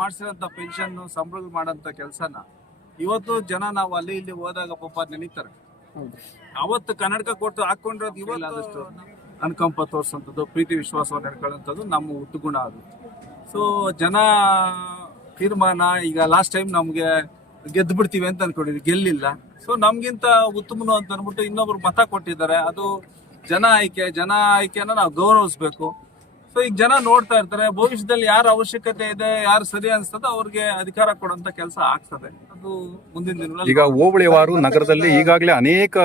ಮಾಡಿಸಿರೋಂಥ pension ಸಂಬಳ ಮಾಡೋಂಥ ಕೆಲಸನ ಇವತ್ತು ಜನ ನಾವು ಅಲ್ಲಿ ಇಲ್ಲಿ ಹೋದಾಗ ಪಾಪ ನೆನೀತಾರೆ. ಅವತ್ತು ಕನ್ನಡಕ ಕೊಟ್ಟು ಹಾಕೊಂಡಿರೋದು ಇವತ್ತು ಆದಷ್ಟು. ಅನುಕಂಪ ತೋರಿಸೋಂಥದ್ದು ಪ್ರೀತಿ ವಿಶ್ವಾಸವನ್ನು ನಡ್ಕೊಳ್ಳೋಂಥದ್ದು ನಮ್ಮ ಉತ್ತುಗುಣ ಅದು. ಸೊ ಜನ ತೀರ್ಮಾನ ಈಗ ಲಾಸ್ಟ್ ಟೈಮ್ ನಮಗೆ ಗೆದ್ದು ಬಿಡ್ತೀವಿ ಅಂತ ಅನ್ಕೊಂಡಿದ್ವಿ ಗೆಲ್ಲಿಲ್ಲ. ಸೊ ನಮ್ಗಿಂತ ಉತ್ತಮನು ಅಂತ ಅನ್ಬಿಟ್ಟು ಇನ್ನೊಬ್ರು ಮತ ಕೊಟ್ಟಿದ್ದಾರೆ. ಅದು ಜನ ಆಯ್ಕೆ ಜನ ಆಯ್ಕೆನ ನಾವು ಗೌರವಿಸ್ಬೇಕು. ಸೊ ಈಗ ಜನ ನೋಡ್ತಾ ಇರ್ತಾರೆ ಭವಿಷ್ಯದಲ್ಲಿ ಯಾರ ಅವಶ್ಯಕತೆ ಇದೆ ಯಾರು ಸರಿ ಅನ್ಸ್ತದೋ ಅವ್ರಿಗೆ ಅಧಿಕಾರ ಕೊಡುವಂತ ಕೆಲಸ ಆಗ್ತದೆ. ಅದು ಮುಂದಿನ ದಿನಗಳಲ್ಲಿ ಈಗ ಹೋಬಳಿವಾರು ನಗರದಲ್ಲಿ ಈಗಾಗಲೇ ಅನೇಕ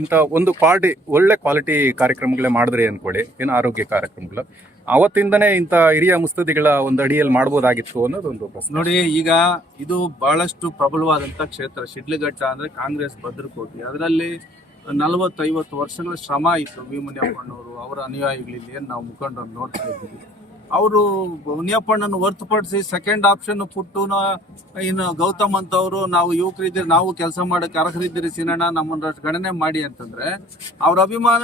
ಇಂಥ ಒಂದು ಕ್ವಾಲಿಟಿ ಒಳ್ಳೆ ಕ್ವಾಲಿಟಿ ಕಾರ್ಯಕ್ರಮಗಳೇ ಮಾಡಿದ್ರಿ ಅನ್ಕೊಳ್ಳಿ. ಏನು ಆರೋಗ್ಯ ಕಾರ್ಯಕ್ರಮಗಳು. ಅವತ್ತಿಂದನೇ ಇಂಥ ಹಿರಿಯ ಮುಸ್ತದಿಗಳ ಒಂದು ಅಡಿಯಲ್ಲಿ ಮಾಡ್ಬೋದಾಗಿತ್ತು ಅನ್ನೋದು ಒಂದು ಪ್ರಶ್ನೆ. ನೋಡಿ ಈಗ ಇದು ಬಹಳಷ್ಟು ಪ್ರಬಲವಾದಂತ ಕ್ಷೇತ್ರ. ಶಿಡ್ಲಘಟ್ಟ ಅಂದ್ರೆ ಕಾಂಗ್ರೆಸ್ ಭದ್ರಕೋಟೆ. ಅದರಲ್ಲಿ ನಲವತ್ತೈವತ್ತು ವರ್ಷಗಳ ಶ್ರಮ ಇತ್ತು ವಿ ಮುನಿಯಪ್ಪಣ್ಣವರು ಅವರ ಅನುಯಾಯಿಗಳಲ್ಲಿ ಏನು ನಾವು ಮುಖಂಡರನ್ನು ನೋಡ್ತಾ ಇದ್ದೀವಿ. ಅವರು ಮುನಿಯಪ್ಪಣ್ಣನ ಹೊರ್ತುಪಡಿಸಿ ಸೆಕೆಂಡ್ ಆಪ್ಷನ್ ಪುಟ್ಟುನ, ಇನ್ನು ಗೌತಮ್ ಅಂತವರು, ನಾವು ಯುವಕರಿದ್ದೀರಿ, ನಾವು ಕೆಲಸ ಮಾಡಕ್ಕೆ ಅರ್ಹರಿದ್ದೀರಿ ಸಿನಣ್ಣ ನಮ್ಮನ್ನ ಗಣನೆ ಮಾಡಿ ಅಂತಂದ್ರೆ, ಅವ್ರ ಅಭಿಮಾನ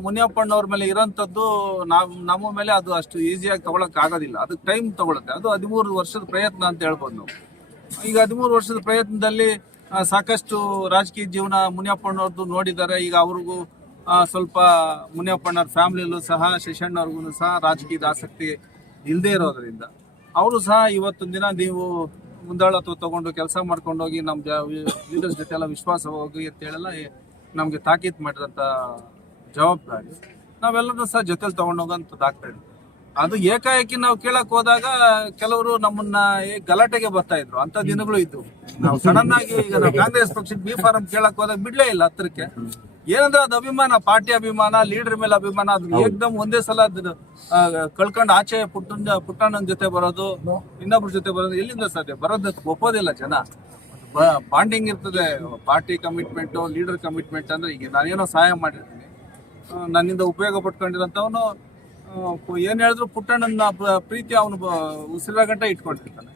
ಮುನಿಯಪ್ಪಣ್ಣವ್ರ ಮೇಲೆ ಇರೋಂಥದ್ದು ನಾವು, ನಮ್ಮ ಮೇಲೆ ಅದು ಅಷ್ಟು ಈಸಿಯಾಗಿ ತಗೊಳಕ್ ಆಗೋದಿಲ್ಲ. ಅದಕ್ಕೆ ಟೈಮ್ ತೊಗೊಳುತ್ತೆ. ಅದು ಹದಿಮೂರು ವರ್ಷದ ಪ್ರಯತ್ನ ಅಂತ ಹೇಳ್ಬೋದು ನಾವು. ಈಗ ಹದಿಮೂರು ವರ್ಷದ ಪ್ರಯತ್ನದಲ್ಲಿ ಸಾಕಷ್ಟು ರಾಜಕೀಯ ಜೀವನ ಮುನಿಯಪ್ಪಣ್ಣವ್ರದ್ದು ನೋಡಿದ್ದಾರೆ. ಈಗ ಅವ್ರಿಗೂ ಸ್ವಲ್ಪ ಮುನಿಯಪ್ಪಣ್ಣವ್ರ ಫ್ಯಾಮಿಲಿಯಲ್ಲೂ ಸಹ ಶಶಣ್ಣವ್ರಿಗೂ ಸಹ ರಾಜಕೀಯದ ಆಸಕ್ತಿ ಇಲ್ಲದೆ ಇರೋದ್ರಿಂದ ಅವರು ಸಹ ಇವತ್ತಿನ ದಿನ ನೀವು ಮುಂದಾಳತ್ವ ತಗೊಂಡು ಕೆಲಸ ಮಾಡ್ಕೊಂಡು ಹೋಗಿ ನಮ್ಮ ಲೀಡರ್ಸ್ ಜೊತೆ ಎಲ್ಲ ವಿಶ್ವಾಸ ಹೋಗಿ ಅಂತೇಳೆಲ್ಲ ನಮಗೆ ತಾಕೀತು ಮಾಡಿದಂಥ ಜವಾಬ್ದಾರಿ. ನಾವೆಲ್ಲರೂ ಸಹ ಜೊತೆಲಿ ತಗೊಂಡೋಗಂಥದ್ದಾಗ್ತಾ ಇದೆ. ಅದು ಏಕಾಏಕಿ ನಾವು ಕೇಳಕ್ ಹೋದಾಗ ಕೆಲವರು ನಮ್ಮನ್ನ ಗಲಾಟೆಗೆ ಬರ್ತಾ ಇದ್ರು. ಅಂತ ದಿನಗಳು ಇದ್ವು. ನಾವು ಸಡನ್ ಆಗಿ ಈಗ ನಾವು ಕಾಂಗ್ರೆಸ್ ಪಕ್ಷಕ್ಕೆ ಬಿ ಫಾರಂ ಕೇಳಕ್ ಹೋದಾಗ ಬಿಡ್ಲೇ ಇಲ್ಲ ಹತ್ರಕ್ಕೆ. ಏನಂದ್ರೆ ಅದು ಅಭಿಮಾನ ಪಾರ್ಟಿ ಅಭಿಮಾನ ಲೀಡರ್ ಮೇಲೆ ಅಭಿಮಾನ ಅದು ಏಕ್ದಮ್ ಒಂದೇ ಸಲ ಕಳ್ಕೊಂಡು ಆಚೆ ಪುಟ್ಟನ ಪುಟ್ಟಣ್ಣನ ಜೊತೆ ಬರೋದು ಇನ್ನೊಬ್ರ ಜೊತೆ ಬರೋದು ಎಲ್ಲಿಂದ ಸಾಧ್ಯ? ಬರೋದಕ್ಕೆ ಒಪ್ಪೋದಿಲ್ಲ ಜನ. ಬಾಂಡಿಂಗ್ ಇರ್ತದೆ. ಪಾರ್ಟಿ ಕಮಿಟ್ಮೆಂಟ್ ಲೀಡರ್ ಕಮಿಟ್ಮೆಂಟ್ ಅಂದ್ರೆ ಈಗ ನಾನೇನೋ ಸಹಾಯ ಮಾಡಿರ್ತೀನಿ. ನನ್ನಿಂದ ಉಪಯೋಗ ಪಟ್ಕೊಂಡಿರೋಂಥವನು ಏನ್ ಹೇಳಿದ್ರು ಪುಟ್ಟಣ್ಣನ ಪ್ರೀತಿ ಅವನು ಉಸಿರಾಗಂಟ ಗಂಟೆ ಇಟ್ಕೊಂಡಿರ್ತಾನೆ